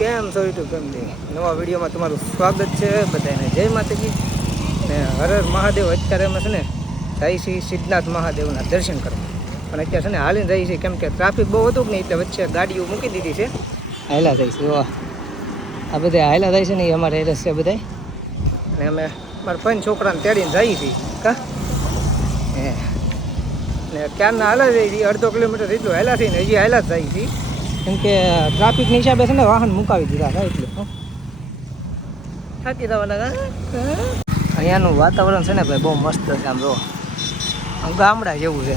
કેમ છો YouTube family? નવા વિડીયોમાં તમારું સ્વાગત છે બધાને જય માતાજી. ને હર હર મહાદેવ, અત્યારે અમે છે ને જાય છે સિદ્ધનાથ મહાદેવના દર્શન કરવા. પણ અત્યારે છે ને હાલીને જઈએ છીએ, કેમ કે ટ્રાફિક બહુ હતું કે નહીં, એટલે વચ્ચે ગાડીઓ મૂકી દીધી છે. હાયલા જાય છે વાહ. આ બધા હાયલા જાય છે ને, એ અમારે એરસ છે બધા ને અમે મારા પંચ છોકરાને તેડીને જઈએ છીએ, કા? ને ક્યારના હાલા જઈએ છીએ, અડધો કિલોમીટર એટલું હાયલા થઈને હજી હાયલા જ જઈએ છીએ. કેમ કે ટ્રાફિકની હિસાબે છે ને વાહન મુકાવી દીધા હતા એટલે. થાકી જવા લાગા અહીંયાનું વાતાવરણ છે ને ભાઈ બહુ મસ્ત છે આમ જો. આમ ગામડા જેવું છે.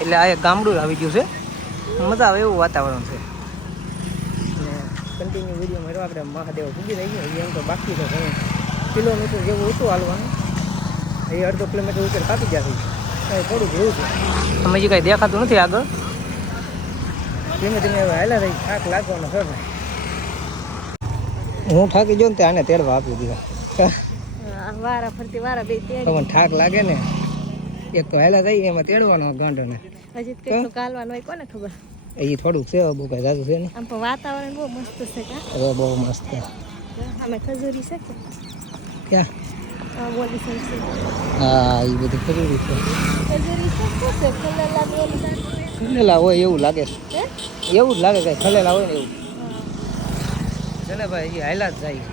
એટલે આ એક ગામડું આવી ગયું છે. મજા આવે એવું વાતાવરણ છે. કન્ટિન્યુ વીડિયો મળવા આપણે મહાદેવ પૂગી રહી ગયો એમ તો બાકી તો કિલોમીટર જેવું હતું હાલવાનું. એ અડધો કિલોમીટર ઉપર કાપી ગયા છે કાંઈ થોડુંક એવું છે. અમે જે કાંઈ દેખાતું નથી આગળ? ધીમે ધીમે હવે હાલા રહી. થાક લાગવાનો છે ભાઈ હું થાકી જો ને તે આને તેડવા આપી દીધા. વારા ફરતી વારા બે થાક લાગે ને એક તો હાલા થઈ એમાં તેડવાનો ગાંડોને હજી કેટલું કાલવાનું હોય કોને ખબર? એ થોડુંક છે બહુ કાંઈ જાજુ છે ને. આમ પણ વાતાવરણ બહુ મસ્ત છે કા? હવે બહુ મસ્ત અમે ખજૂરી છે ક્યાં? બોલી છે. હા એ બધું છે. ખજૂરી છે શું છે? કલર ખલેલા હોય એવું લાગે એવું જ લાગે કઈ ખલેલા હોય ને એવું. છે ભાઈ એ હાયલા જ જાય.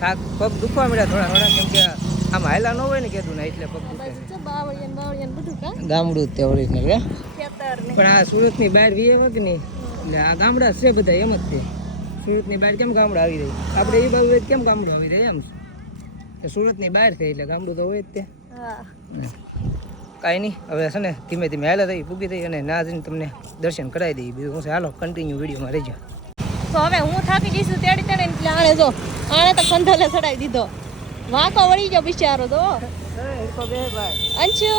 થાક પગ દુખવા મળ્યા થોડા થોડા કેમ કે આમ હાયલા ન હોય ને કીધું ને એટલે પગ દુખે. કા? ગામડું તે ઓરિજિનલ હે? ને પણ આ સુરતની બહાર વીએ વગ કે નહીં એટલે આ ગામડા છે બધા એમ જ તે. સુરતની બહાર કેમ ગામડા આવી રહી આપણે એ બાજુ કેમ ગામડું આવી રહી એમ? કે સુરતની બહાર છે એટલે ગામડું તો હોય જ તે. હા. કાંઈ નહીં. હવે છે ને ધીમે ધીમે હાલે થઈ પૂગી થઈ અને ના જઈને તમને દર્શન કરાવી દઈએ. બીજું હું હાલો કન્ટિન્યુ વિડીયોમાં રહેજો. તો હવે હું થાકી જઈશું તેડી તેડે એટલે આણે જો આણે તો કંધલે ચડાવી દીધો. વાંકો વળી ગયો બિચારો તો. અંશુ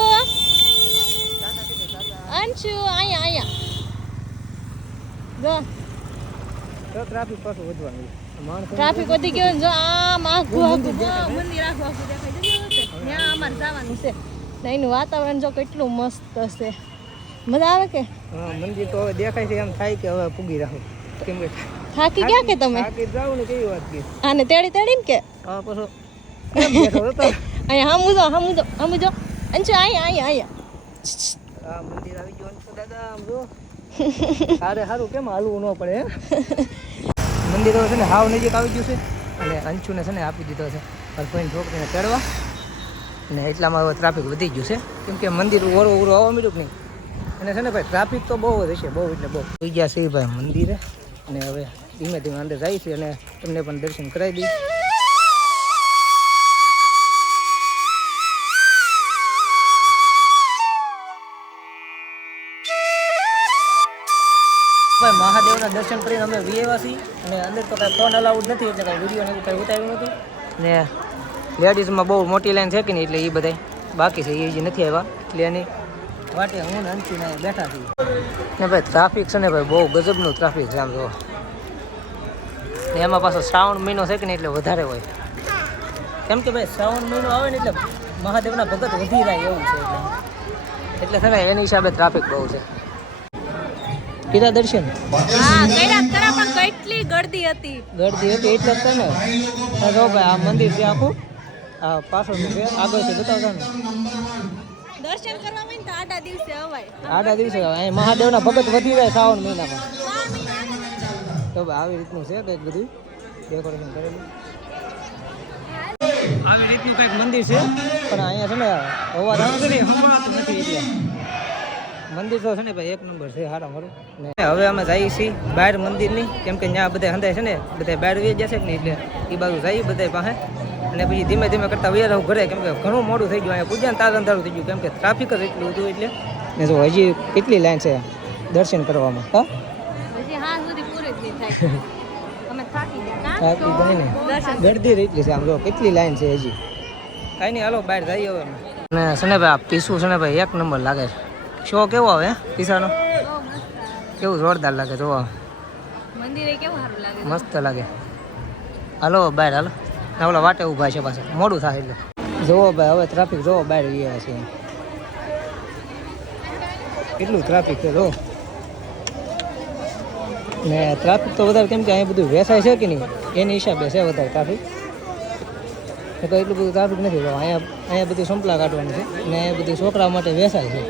અંશુ અહીંયા અહીંયા જો. ટ્રાફિક પાછું વધવાનું ટ્રાફિક વધી ગયો ને જો આમ આખું આખું મંદિર આખું આખું દેખાય છે. ત્યાં અમારે જવાનું છે. ને એનું વાતાવરણ જો કેટલું મસ્ત હશે. મજા આવે કે? હા મંદિર તો હવે દેખાય છે એમ થાય કે હવે પૂગી રાખું કેમ કે થાકી ગયા કે તમે? થાકી જાવ ને કેવી વાત કે આને તેડી તેડી ને કે? હા પાછો અહીંયા હમું જો હમું જો હમું જો. અંશુ અહીંયા અહીંયા અહીંયા. આ મંદિર આવી ગયો છે દાદા આમ જો. અરે સારું કેમ હાલવું ન પડે? મંદિર છે ને હાવ નજીક આવી ગયું છે. અને અંશુને છે ને આપી દીધો છે. હરભાઈ છોકરીને ચડવા. અને એટલામાં હવે ટ્રાફિક વધી ગયું છે. કેમ કે મંદિર ઓરો ઓરો આવવા મળ્યું નહીં? અને છે ને ભાઈ ટ્રાફિક તો બહુ જ હશે, બહુ એટલે બહુ. થઈ ગયા છે ભાઈ મંદિરે. અને હવે ધીમે ધીમે અંદર જાય છે અને તમને પણ દર્શન કરાવી દઈએ ભાઈ, મહાદેવના દર્શન કરીને અમે વીએવાસી અને અંદર તો કાંઈ ફોન અલાઉડ નથી, એટલે કાંઈ વીડિયો ને કાંઈ ઉતાર્યું નહોતું ને લેડીઝમાં બહુ મોટી લાઈન છે કે નહીં એટલે એ બધા બાકી છે એ જે નથી આવ્યા. એટલે એની વાટે હું ને બેઠા છીએ. ને ભાઈ ટ્રાફિક છે ને ભાઈ બહુ ગજબનું ટ્રાફિક જામ જો. ને એમાં પાછો શ્રાવણ મહિનો છે કે નહીં એટલે વધારે હોય. કેમ કે ભાઈ શ્રાવણ મહિનો આવે ને એટલે મહાદેવના ભગત વધી જાય એવું છે એટલે. એટલે છે ને એની હિસાબે ટ્રાફિક બહુ છે. કીધા દર્શન? કેટલી ગળદી હતી. ગળદી હતી એટલે જ ને. ભાઈ આ મંદિર છે આખું. આ પાછળનું છે આગળથી બતાવતા ને. દર્શન કરવા હોય તો આડા દિવસે અવાય. આડા દિવસે અહીં મહાદેવના ભગત વધી જાય શ્રાવણ મહિનામાં. તો ભાઈ આવી રીતનું છે કંઈક બધું? ડેકોરેશન કરેલું. આવી રીતનું કંઈક મંદિર છે? પણ અહીંયા છે ને અવાજ આવે છે સંભળાતું નથી એટલે મંદિર તો છે ને ભાઈ એક નંબર છે સારા મારું. ને હવે અમે જઈએ છીએ બહાર મંદિરની. કેમ કે ત્યાં બધા હંધાય છે ને બધા બહાર વી જશે ને નહીં એટલે એ બાજુ જઈએ બધા પાસે. અને પછી ધીમે ધીમે કરતા વૈયા રહું ઘરે કેમ કે ઘણું મોડું થઈ ગયું અહીંયા. પૂજા તાર અંધારું થઈ ગયું કેમ કે ટ્રાફિક જ એટલું હતું એટલે. ને જો હજી કેટલી લાઈન છે દર્શન કરવામાં? હા? ગળદી એટલી છે આમ જો કેટલી લાઈન છે હજી? કાંઈ નહીં હાલો બહાર જઈએ હવે અને શનેભાઈ પીસું છે એક નંબર લાગે છે. શો કેવો આવે પીસાનો? કેવું જોરદાર લાગે જોવા. મંદિરે કેવું સારું લાગે? મસ્ત લાગે. હાલો બહાર હાલો. ઓલા વાટે ઊભા છે પાછા. મોડું થાય એટલે. જોવો ભાઈ, હવે ટ્રાફિક જોવો બહાર ગયા છે. કેટલું ટ્રાફિક છે જો ને ટ્રાફિક તો વધારે કેમ કે અહીંયા બધું વેસાય છે કે નહીં? એની હિસાબે છે વધારે ટ્રાફિક એ તો એટલું બધું ટ્રાફિક નથી તો અહીંયા અહીંયા બધું સંપલા કાઢવાનું છે ને અહીંયા બધું છોકરા માટે વેસાય છે.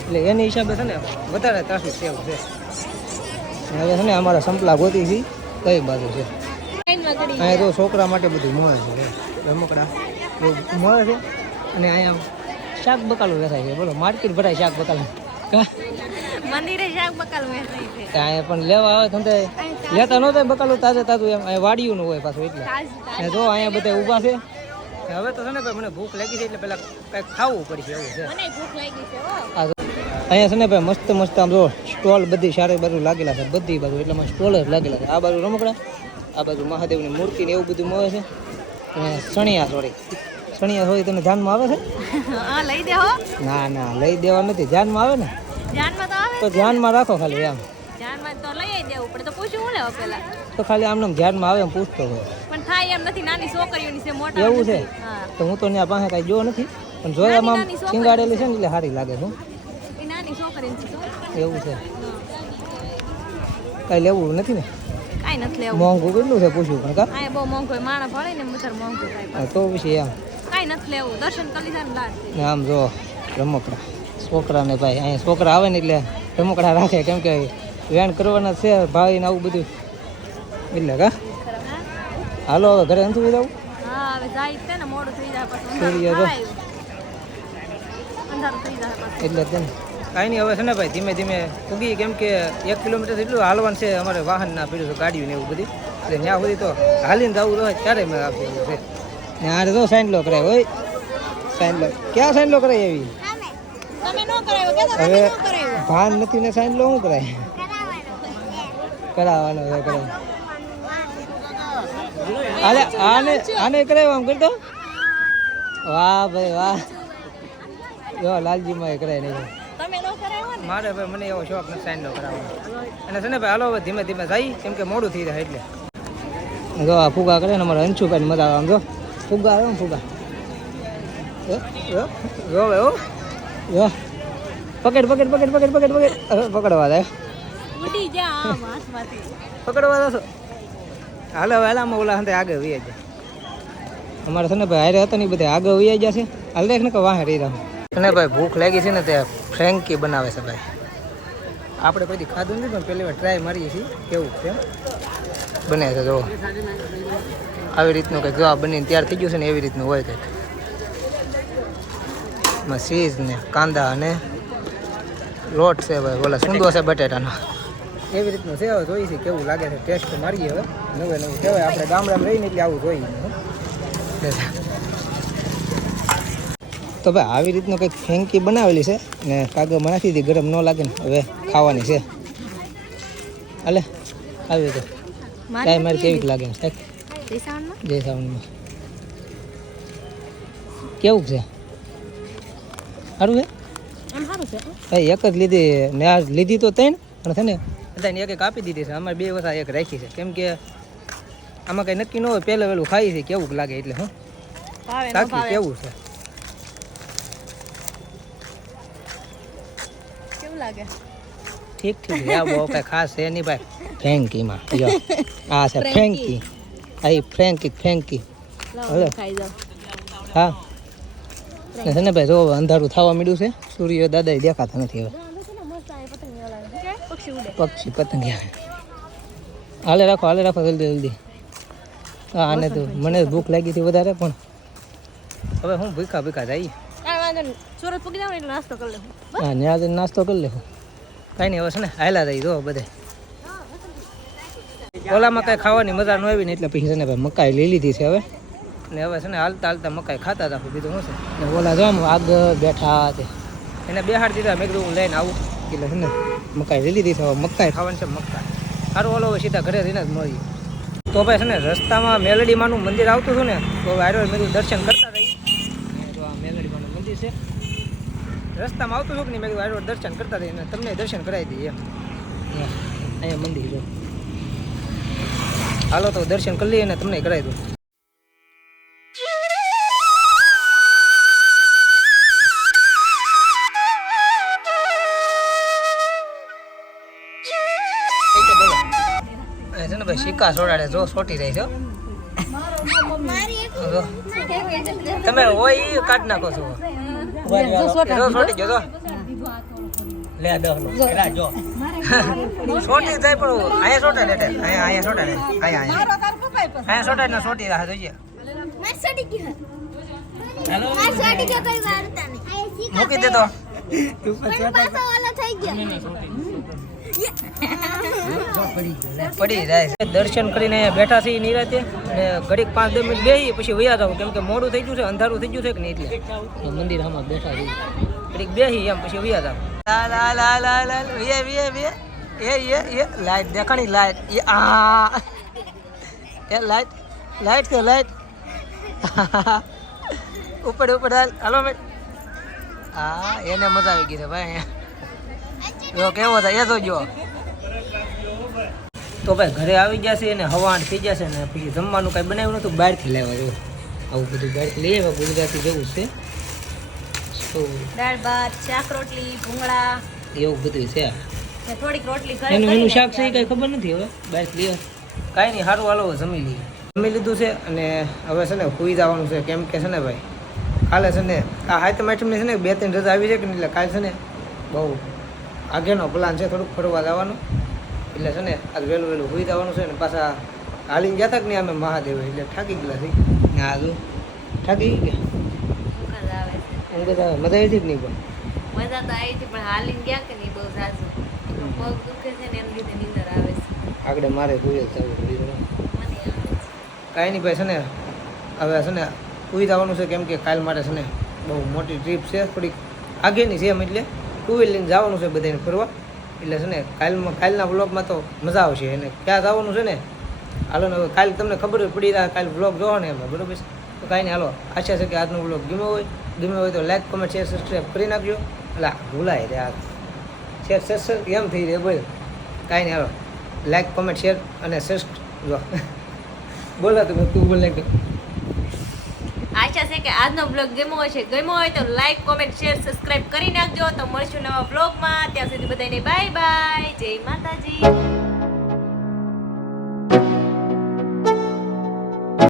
એટલે એની હિસાબે છે ને વધારે ટ્રાફિક છે એવું છે. હવે છે ને અમારા સંપલા ગોતી છે, કઈ બાજુ છે? અહીંયા તો છોકરા માટે બધું મળે છે રમકડા મળે છે? અને અહીંયા શાક બકાલું વેચાય છે બોલો માર્કેટ ભરાય શાક બકાલું. મંદિરે શાક બકાલ વેચાય છે. અહીંયા પણ લેવા આવે તમને લેતા નહોતા બકાલું તાજે તાજું એમ અહીંયા વાડિયું હોય પાછું એટલે. જો અહીંયા બધા ઊભા છે. હવે તો છે ને ભાઈ મને ભૂખ લાગી છે એટલે પેલા કંઈક ખાવું પડશે એવું છે. અહીંયા છે ને ભાઈ મસ્ત મસ્ત આમ જો સ્ટોલ બધી સારી બાજુ લાગેલા છે બધી બાજુ એટલે સ્ટોલ જ લાગેલા છે. આ બાજુ રમકડા. આ બાજુ મહાદેવની મૂર્તિ ને એવું બધું મળે છે. અને સણિયા સોરી. સણિયા સોરી તને ધ્યાનમાં આવે છે? લઈ દેવો ના ના લઈ દેવા નથી. ધ્યાનમાં આવે ને? ધ્યાનમાં તો આવે તો ધ્યાનમાં રાખો ખાલી એમ. જાનમાં તો લઈ દેવું પડે તો પૂછ્યું લેવા પેલા? તો ખાલી આમને આમ ધ્યાનમાં આવે એમ પૂછતો હોય. પણ થાય એમ નથી નાની છોકરીઓની છે મોટા એવું છે? તો હું તો ત્યાં પાસે કાંઈ જોયો નથી. પણ જોયામાં આમ છોકરી. છે. ને એટલે સારી લાગે નાની શું? એવું છે. કાંઈ લેવું નથી ને? કાંઈ નથી લેવું. મોંઘું કેટલું છે પૂછ્યું પણ કા? આ બહુ મોંઘું માણસ ભળે ને વધારે મોંઘું થાય તો પછી એમ. કાંઈ નથી લેવું. દર્શન કરી લીધા ને લાડ આમ જો રમકડા. છોકરાને ભાઈ અહીંયા છોકરા આવે ને એટલે રમકડા રાખે. કેમ કે વેણ કરવાના છે ભાઈ ને આવું બધું. એટલે કા? હાલો હવે ઘરે નથી જવું? હા હવે જાય છે ને મોડું થઈ જાય પછી. સૂર્ય એટલે જ ને કાંઈ નહીં હવે છે ને ભાઈ ધીમે ધીમે ઉગી કેમ કે એક કિલોમીટર એટલું હાલવાનું છે અમારે વાહન ના પીડ્યું છે ગાડીઓ ને એવું બધી. એટલે ત્યાં સુધી તો હાલીને જવું રહે ત્યારે મેં આપી એવું છે. ને આરે તો સાઈન લો કરાય હોય સાઈન લો ક્યાં સાઈન લો કરાય એવી હવે ભાન નથી ને સાઈન લો શું કરાય? કરાવવાનો હવે કરાવ. આલે આને આને કરાવ્યો આમ કરતો? વાહ ભાઈ વાહ. જો લાલજીમાં કરાય નહીં. મારે ભાઈ મને એવો શોખ નથી સાઈન નો કરાવવાનો. અને છે ને ભાઈ હાલો હવે ધીમે ધીમે જાય કેમ કે મોડું થઈ જાય એટલે. જો આ ફુગા કરે ને અમારે અંશુભાઈ મજા આવે. આમ જો ફુગા આવે ને ફુગા. જો ભાઈ જો પકડ પકડ પકડ પકડ પકડ પકડ. પકડવા દે. પકડવા દો હાલો હવે હાલામાં ઓલા હંતે આગળ વી જાય. અમારે છે ને ભાઈ હારે હતા ને બધા આગળ વી જશે હાલ દેખ ને કે વાહ રહી રહ્યા. અને ભાઈ ભૂખ લાગી છે ને તે ફ્રેન્કી બનાવે છે ભાઈ. આપણે પછી ખાધું નથી, પણ પહેલી વાર ટ્રાય મારીએ છીએ. કેવું છે? બને છે જો આવી રીતનું કંઈક જો આ બનીને તૈયાર થઈ ગયું છે ને એવી રીતનું હોય કંઈક. એમાં ચીઝ ને કાંદા અને લોટ છે ભાઈ, ઓલા સુંદો છે બટેટાનો. એવી રીતનું છે, હવે જોઈએ છે કેવું લાગે છે. ટેસ્ટ મારીએ હવે. નવે નવું કહેવાય. આપણે ગામડામાં રહીને એટલે આવું જોઈએ. તો ભાઈ આવી રીતનું કંઈક ફેંકી બનાવેલી છે ને કાગળમાં નાખી દીધી ગરમ ન લાગે ને. હવે ખાવાની છે. હાલે આવી તો કાંઈ મારે કેવી લાગે ને જય સાવનમાં કેવું છે? સારું છે? એક જ લીધી મેં આ લીધી તો ત્રણ પણ છે ને બધાને એક એક આપી દીધી છે. અમારે બે વખત એક રાખી છે. કેમ કે આમાં કંઈ નક્કી ન હોય પહેલાં વહેલું ખાઈ છે. કેવું લાગે એટલે હું? કેવું છે? લાગે? ઠીક ઠીક. છે બહુ કાંઈ ખાસ છે નહીં ભાઈ. ફ્રેન્કીમાં. જો આ છે ફ્રેન્કી. આ ઈ ફ્રેન્કી ફ્રેન્કી. હવે. હા છે ને ભાઈ જો અંધારું થવા માંડ્યું છે. સૂર્ય દાદા દેખાતા નથી હવે. પતંગ પક્ષી પતંગિયા હાલે રાખો હાલે રાખો જલ્દી જલ્દી. હા આને તો મને ભૂખ લાગી હતી વધારે પણ હવે હું ભૂખા ભૂખા જઈએ. ત્યાં નાસ્તો કરી લેવું કાંઈ નહીં છે ને હાયલા રહી દો બધે. ઓલામાં કાંઈ ખાવાની મજા ન આવી ને એટલે પછી છે મકાઈ લઈ લીધી છે હવે. ને હવે છે ને હાલતા હાલતા મકાઈ ખાતા હતા બીજું શું છે? ને ઓલા જો આગળ બેઠા તે એને બેહાડ દીધા, મેં કીધું હું લઈને આવું. એટલે છે ને મકાઈ લઈ લીધી છે, હવે મકાઈ ખાવાની છે મકાઈ. સારું, ઓલો હવે સીધા ઘરે રહીને જ મળીએ. તો ભાઈ છે ને રસ્તામાં મેલડીમાનું મંદિર આવતું હતું ને, તો આર્યો મેં દર્શન કરતા રહી જો આ મેલડીમાનું મંદિર છે. રસ્તામાં આવતું હતું કે નહીં? મેં કીધું આર્યો દર્શન કરતા અને તમને દર્શન કરાવી દઈએ. અહીંયા મંદિર જો હાલો તો દર્શન કરી લઈએ અને તમને કરાવી દઉં. છે ને ભાઈ કટકા સોડાડે જો સોટી રહી છો. તમે હોય કાઢ નાખો છો. જો તો લે દહ નો. એલા જો. સોટી થાય પણ અહીંયા સોટા ડેટે અહીંયા અહીંયા સોટા ડે અહીંયા અહીંયા. અહીંયા સોટા ને જોઈએ મૂકી દે તો. પડી જાય દર્શન કરીને અહીંયા બેઠા છીએ નિરાતે અને ઘડીક પાંચ દસ મિનિટ બેસી પછી વયા જાવ કેમ કે મોડું થઈ ગયું છે અંધારું થઈ ગયું છે કે નહીં એટલે? મંદિર આમાં બેઠા છીએ. ઘડીક બેસી એમ પછી વયા જાવ લા લા લા લા લા વે વે વે. એ એ એ લાઈટ દેખાણી લાઈટ. એ આ એ લાઈટ લાઈટ છે લાઈટ? ઉપર ઉપર હાલો. મેં હા એને મજા આવી ગઈ છે ભાઈ. અહીંયા જો કેવો થાય એ તો જો તો ભાઈ ઘરે આવી જશે ને હવાણ થઈ જશે ને પછી જમવાનું કાંઈ બનાવ્યું નતું બહારથી લેવા જો આવું બધું બહારથી લઈ આવ્યા ગુજરાતી જેવું છે. દાળ ભાત શાક રોટલી ભૂંગળા. એવું બધું છે. થોડીક રોટલી એનું એનું શાક છે એ કાંઈ ખબર નથી હવે બહારથી લઈ કાંઈ નહીં સારું હાલો જમી લઈએ. જમી લીધું છે અને હવે છે ને સુઈ જવાનું છે કેમ કે છે ને ભાઈ કાલે છે ને આ હાથમ આઈટમની છે ને બે ત્રણ રજા આવી છે કે નહીં એટલે કાલે છે ને બહુ આગળનો પ્લાન છે થોડુંક ફરવા જવાનું. એટલે છે ને આજ વહેલું વહેલું સુઈ જવાનું છે ને પાછા હાલીને ગયા હતા કે નહીં અમે મહાદેવ? એટલે થાકી ગયેલા છે ને આજુ થાકી ગઈ કે ઊંઘ આવે. મજા આવી હતી કે નહીં પણ? મજા તો આવી હતી પણ હાલીને ગયા કે નહીં બહુ ઝાઝુ પગ દુખે છે ને એમ લીધે નીંદર આવે છે. આગળ મારે જોઈએ. કાંઈ નહીં ભાઈ છે ને હવે છે ને સુઈ જવાનું છે કેમ કે કાલ માટે છે ને બહુ મોટી ટ્રીપ છે થોડીક આગળની છે એમ એટલે. ટુ વ્હીલ લઈને જવાનું છે બધાને ફરવા. એટલે છે ને કાલમાં કાલના બ્લોગમાં તો મજા આવશે અને ક્યાં જવાનું છે ને? હાલો ને કાલ તમને ખબર પડી રહ્યા કાલ બ્લોગ જોવો ને એમાં, બરોબર છે? તો કાંઈ નહીં, હાલો. આશા છે કે આજનો બ્લોગ ગમ્યો હોય. ગમ્યો હોય તો લાઈક કોમેન્ટ શેર સબસ્ક્રાઈબ કરી નાખજો. એટલે ભૂલાય રે આ. શેર શેર એમ થઈ રહે બોલ. કાંઈ નહીં, હાલો. લાઈક કોમેન્ટ શેર અને સબસ્ક્રાઈબ બોલો તમે તું બોલ આશા છે કે આજનો બ્લોગ ગમ્યો છે, ગમ્યો હોય તો લાઈક કોમેન્ટ શેર સબસ્ક્રાઇબ કરી નાખજો. તો મળશું નવા બ્લોગમાં ત્યાં સુધી બધાને બાય બાય જય માતાજી.